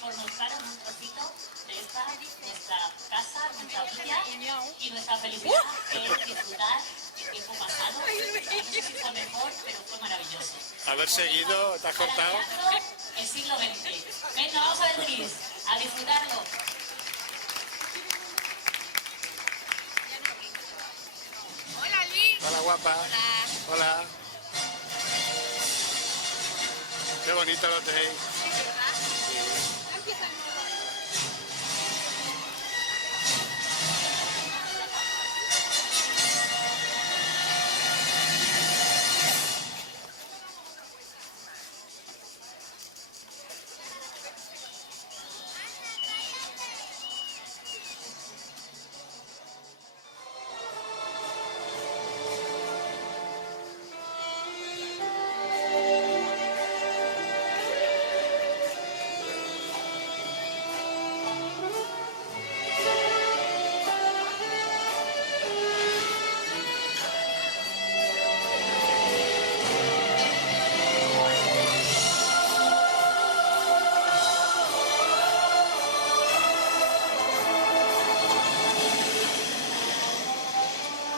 por mostraros un trocito de esta, nuestra casa, nuestra villa y nuestra felicidad, que es disfrutar el tiempo pasado. No sé si fue mejor, pero fue maravilloso. Haber seguido, te has cortado. El siglo XX. Venga, vamos a ver Gris, a disfrutarlo. Hola, Liz. Hola, guapa. Hola. Hola. Qué bonito lo tenéis.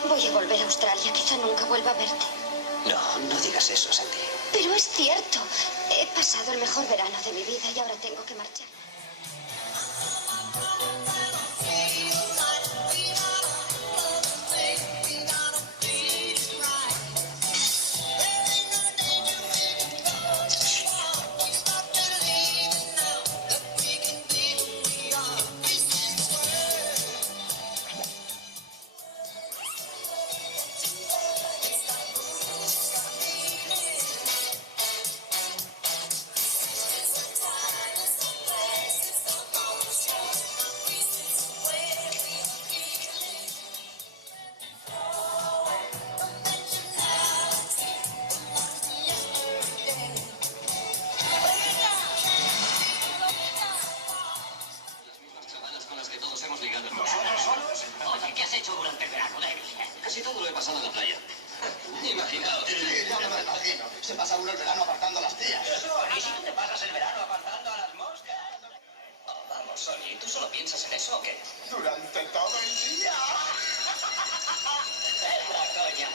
Voy a volver a Australia, quizá nunca vuelva a verte. No, no digas eso, Sandy. Pero es cierto. He pasado el mejor verano de mi vida y ahora tengo que marchar. Oye, ¿qué has hecho durante el verano, David? Casi todo lo he pasado en la playa. Imaginaos. Sí, ya me lo imagino. Se pasa uno el verano apartando a las tías. ¿Y si tú te pasas el verano apartando a las moscas? Oh, vamos, Sonny, ¿tú solo piensas en eso o qué? Durante todo el día. Es la coña.